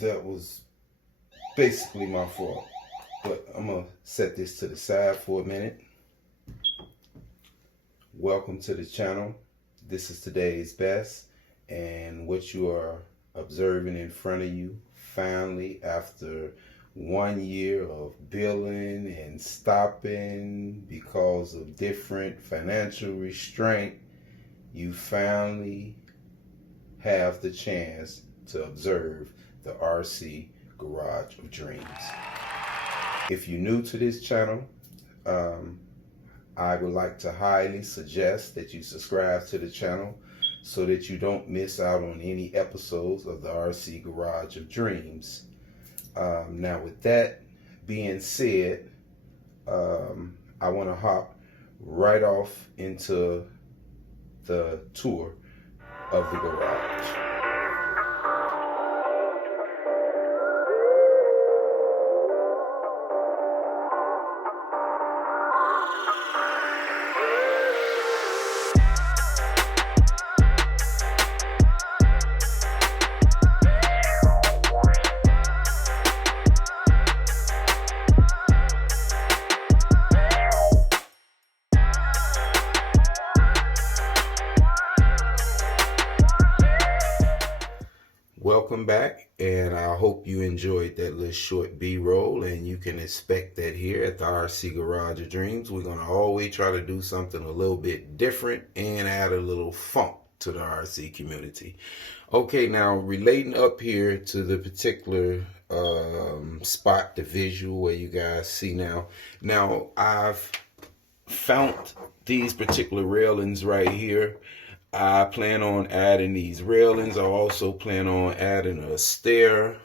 that was basically my fault. But I'm going to set this to the side for a minute. Welcome to the channel. This is today's best, and what you are observing in front of you, finally, after 1 year of billing and stopping because of different financial restraint, you finally have the chance to observe the RC Garage of Dreams. If you're new to this channel, I would like to highly suggest that you subscribe to the channel so that you don't miss out on any episodes of the RC Garage of Dreams. Now, with that being said, I want to hop right off into the tour of the garage. Welcome back, and I hope you enjoyed that little short B-roll, and you can expect that here at the RC Garage of Dreams. We're going to always try to do something a little bit different and add a little funk to the RC community. Okay, now relating up here to the particular spot, the visual where you guys see now. Now, I've found these particular railings right here. I plan on adding these railings. I also plan on adding a stair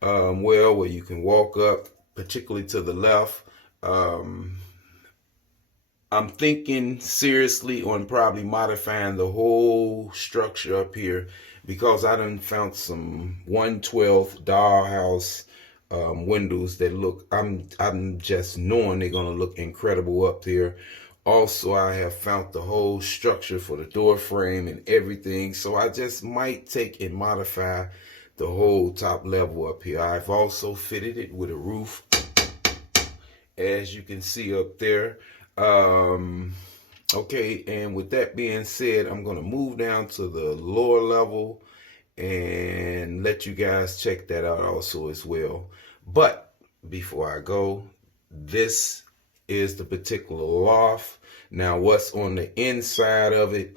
well where you can walk up, particularly to the left. I'm thinking seriously on probably modifying the whole structure up here, because I done found some 1/12 dollhouse windows that look, I'm just knowing they're gonna look incredible up there. Also, I have found the whole structure for the door frame and everything, so I just might take and modify the whole top level up here. I've also fitted it with a roof, as you can see up there. Okay, and with that being said, I'm going to move down to the lower level and let you guys check that out also as well. But before I go, this is the particular loft. Now, what's on the inside of it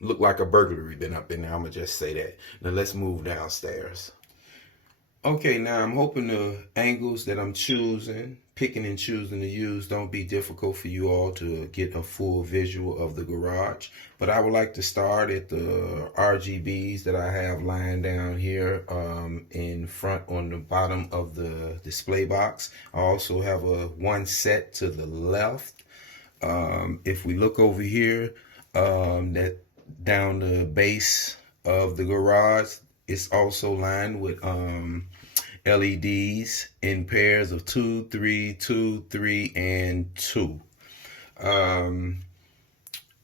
look like a burglary been up in there. I'm gonna just say that. Now let's move downstairs. Okay, now I'm hoping the angles that I'm picking and choosing to use don't be difficult for you all to get a full visual of the garage. But I would like to start at the RGBs that I have lying down here in front on the bottom of the display box. I also have one set to the left. If we look over here, that down the base of the garage, it's also lined with LEDs in pairs of 2, 3, 2, 3, and 2.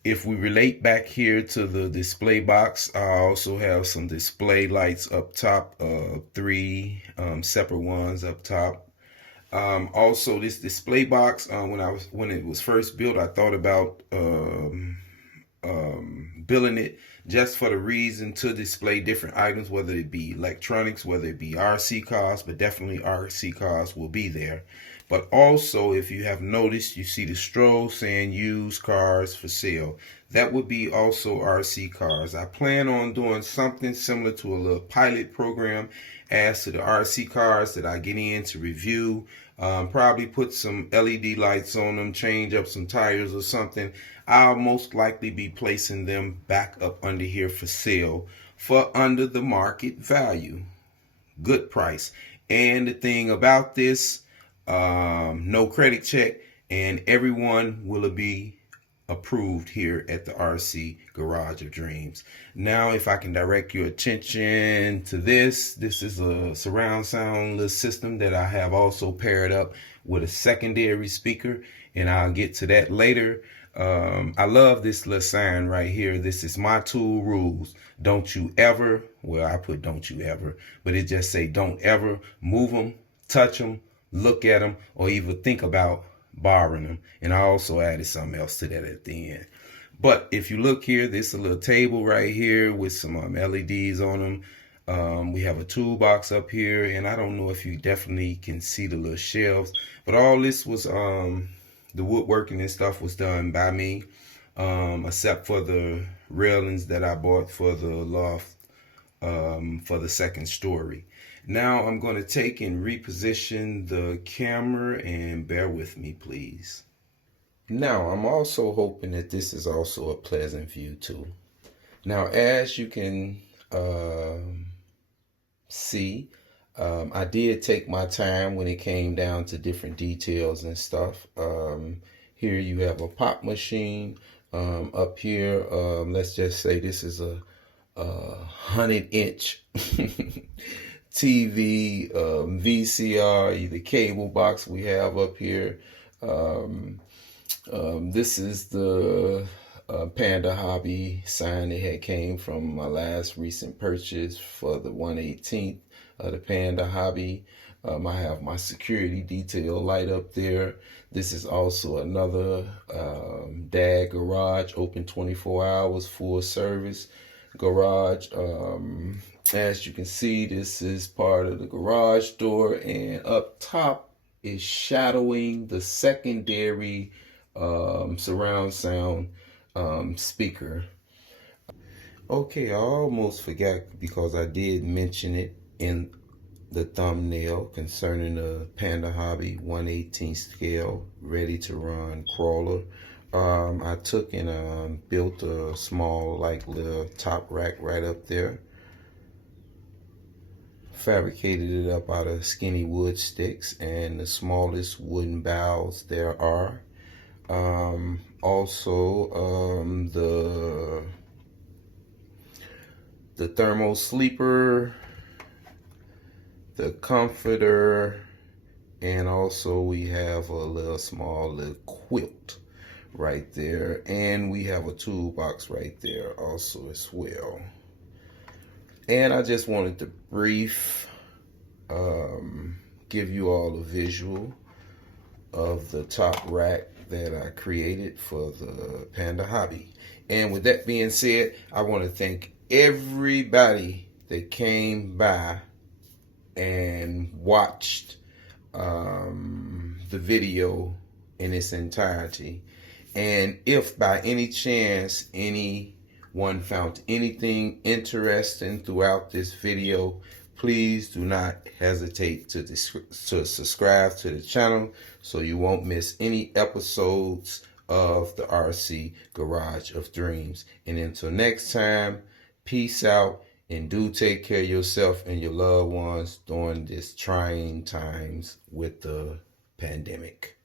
If we relate back here to the display box, I also have some display lights up top, 3 separate ones up top. Also, this display box, when it was first built, I thought about building it just for the reason to display different items, whether it be electronics, whether it be RC cars, but definitely RC cars will be there. But also, if you have noticed, you see the stroll saying used cars for sale. That would be also RC cars. I plan on doing something similar to a little pilot program as to the RC cars that I get in to review. Probably put some LED lights on them, change up some tires or something. I'll most likely be placing them back up under here for sale for under the market value. Good price. And the thing about this, no credit check, and everyone will be approved here at the RC Garage of Dreams. Now, if I can direct your attention to this is a surround sound system that I have also paired up with a secondary speaker, and I'll get to that later. I love this little sign right here. This is my tool rules. Don't you ever, well, I put don't you ever, but it just say don't ever move them, touch them, look at them, or even think about borrowing them. And I also added something else to that at the end. But if you look here, this is a little table right here with some LEDs on them. We have a toolbox up here, and I don't know if you definitely can see the little shelves, but all this was the woodworking and stuff was done by me, except for the railings that I bought for the loft for the second story. Now I'm going to take and reposition the camera, and bear with me, please. Now I'm also hoping that this is also a pleasant view too. Now, as you can see, I did take my time when it came down to different details and stuff. Here you have a pop machine. Up here, let's just say this is a 100-inch TV, VCR, either cable box we have up here. This is the Panda Hobby sign that had came from my last recent purchase for the 1/18th of the Panda Hobby. I have my security detail light up there. This is also another DAG garage, open 24 hours, full service garage. As you can see, this is part of the garage door, and up top is shadowing the secondary surround sound speaker. Okay, I almost forgot because I did mention it in the thumbnail concerning the Panda Hobby 1/18 scale ready to run crawler. I took and built a small like little top rack right up there. Fabricated it up out of skinny wood sticks and the smallest wooden bowels there are. Also, the thermal sleeper, the comforter, and also we have a little small little quilt right there, and we have a toolbox right there also as well. And I just wanted to brief give you all a visual of the top rack that I created for the Panda Hobby. And with that being said, I want to thank everybody that came by and watched the video in its entirety. And if by any chance anyone found anything interesting throughout this video, please do not hesitate to subscribe to the channel so you won't miss any episodes of the RC Garage of Dreams. And until next time, peace out, and do take care of yourself and your loved ones during this trying times with the pandemic.